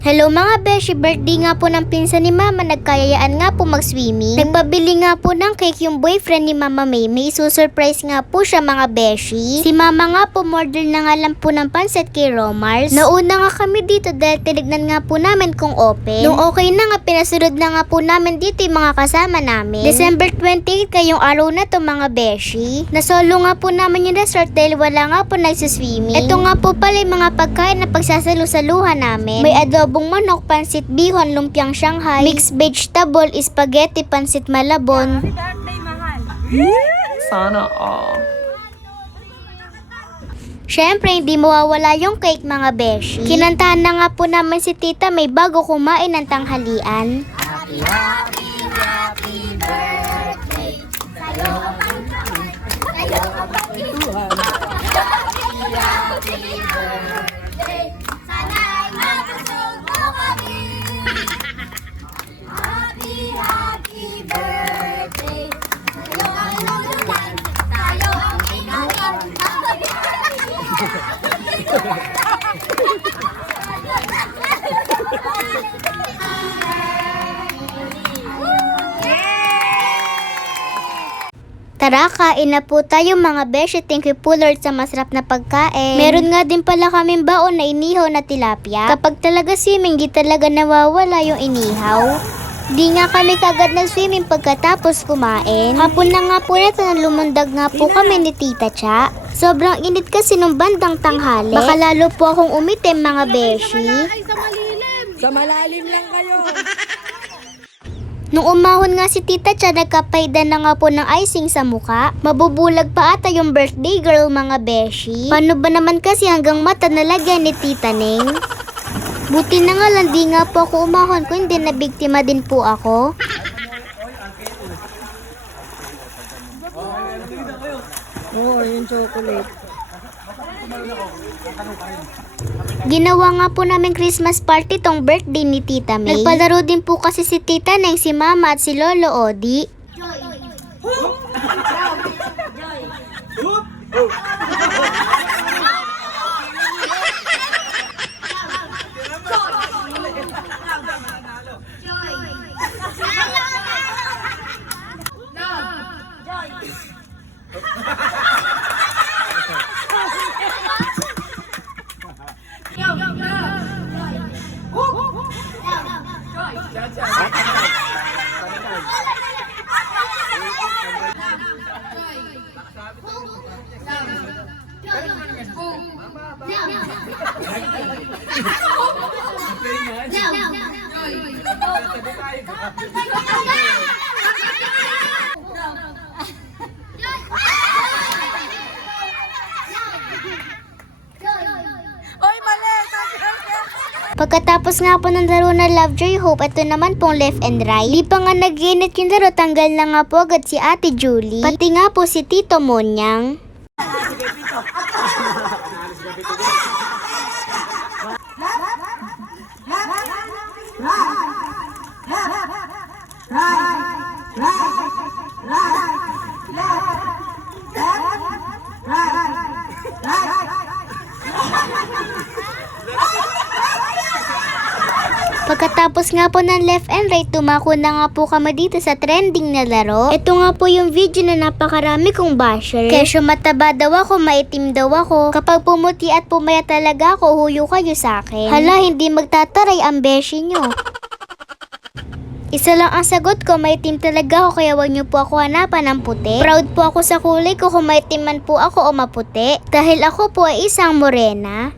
Hello mga beshi, birthday nga po ng pinsan ni mama, nagkayayaan nga po mag-swimming. Nagpabili nga po ng cake yung boyfriend ni mama May, isusurprise nga po siya mga beshi. Si mama nga po, order na nga lang po ng pansit kay Romars. Nauna nga kami dito dahil tinignan nga po namin kung open. Nung okay na nga, pinasunod na nga po namin dito yung mga kasama namin. December 28 kayong araw na to mga beshi. Nasolo nga po namin yung resort dahil wala nga po nagsiswimming. Ito nga po pala yung mga pagkain na pagsasalu-saluhan namin. May adobong manok, pansit bihon, lumpiang Shanghai, mixed vegetable, spaghetti, pansit malabon. Happy birthday, mahal! Sana all. Syempre, hindi mawawala yung cake mga beshi. Kinantahan na nga po naman si tita May bago kumain ng tanghalian. Happy, happy, happy birthday! Sa'yo ang pagkituhan. Happy, happy birthday! Sana'y mabusog mo kami! Happy, happy birthday! Sa'yo ang lulutan, sa'yo ang ingatan. Tara, kain na po tayo mga beshi. Thank you po Lord sa masarap na pagkain. Meron nga din pala kaming baon na inihaw na tilapia. Kapag talaga swimming, di talaga nawawala yung inihaw. Di nga kami kagad nag-swimming pagkatapos kumain. Hapon na nga po nato na lumundag nga po kami ni Tita Cha. Sobrang init kasi nung bandang tanghali. Baka lalo po akong umitim mga beshi. Sa malalim lang kayo. Nung umahon nga si Tita Cha, nagkapayda na nga po ng icing sa muka. Mabubulag pa ata yung birthday girl mga beshi. Paano ba naman kasi hanggang mata nalagyan ni Tita Neng? Buti na nga lang di nga po ako umahon, kung hindi nabiktima din po ako. Oo, yung chocolate. Ginawa nga po namin Christmas party tong birthday ni Tita May. Nagpalaro din po kasi si Tita Neng, si Mama at si Lolo Odi. Oy, mali! Pagkatapos nga po ng laro na Love, Joy, Hope, ito naman pong Left and Right. Di pa nga nag-init yung laro, tanggal na nga po agad si Ate Julie. Pati nga po si Tito Monyang. Pagkatapos nga po ng Left and Right, tumako na nga po kami dito sa trending na laro. Ito nga po yung video na napakarami kong basher. Kesyo mataba daw ako, maitim daw ako. Kapag pumuti at pumaya talaga ako, huyo kayo sa akin. Hala, hindi magtataray ang beshi nyo. Isa lang ang sagot ko, maitim talaga ako, kaya wag niyo po ako hanapan ng puti. Proud po ako sa kulay ko kung maitim man po ako o maputi. Dahil ako po ay isang morena.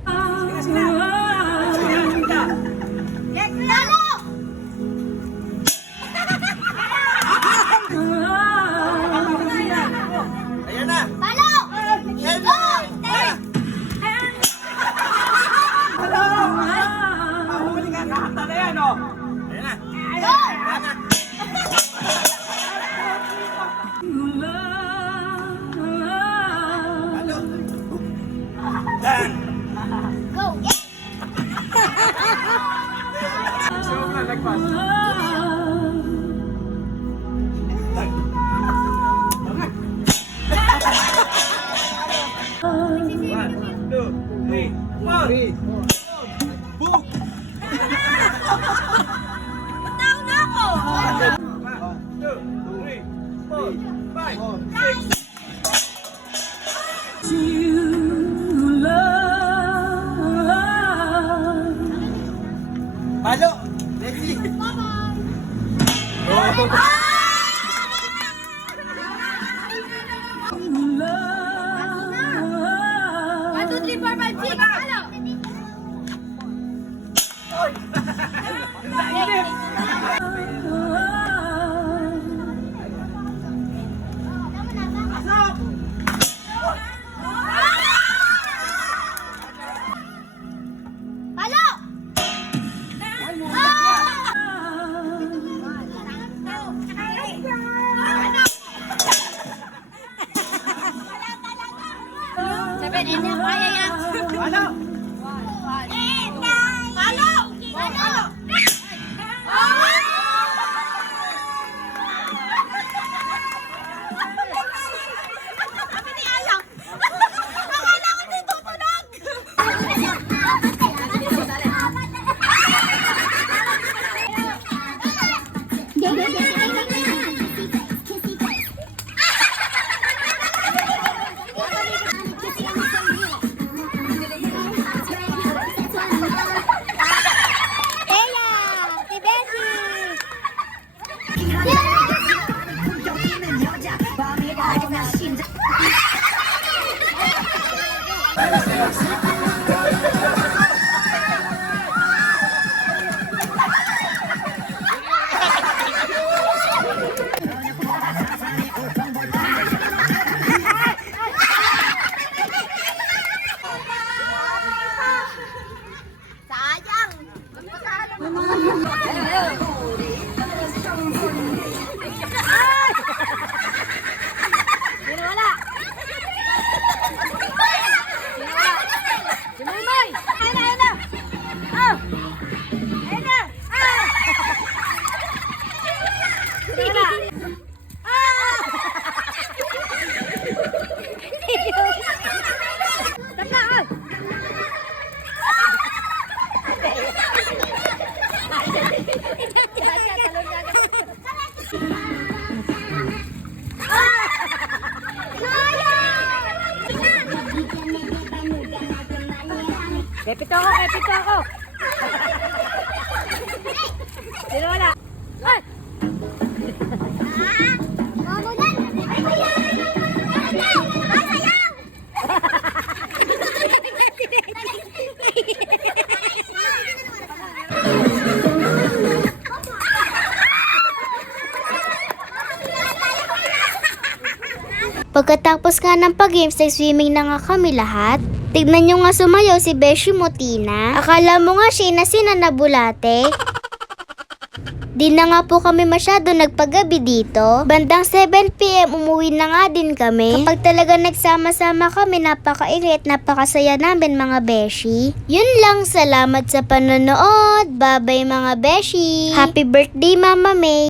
Ayan na! Palo! Huli ka, kahanta na yan, oh! Ayan na! Ayan na! Halo! Dan! Go! Sino na, nagpas? One, two, three, four. Boom! Palo! Kepito ako! Sino wala? Ay! Pagkatapos nga ng pag-games, nag-swimming na nga kami lahat. Tignan nyo nga sumayaw si Beshi Motina. Akala mo nga siya na sinanabulate. Di na nga po kami masyado nagpagabi dito. Bandang 7 PM umuwi na nga din kami. Kapag talaga nagsama-sama kami, napakainit, napakasaya namin mga Beshi. Yun lang, salamat sa panonood. Bye-bye mga Beshi. Happy birthday Mama May.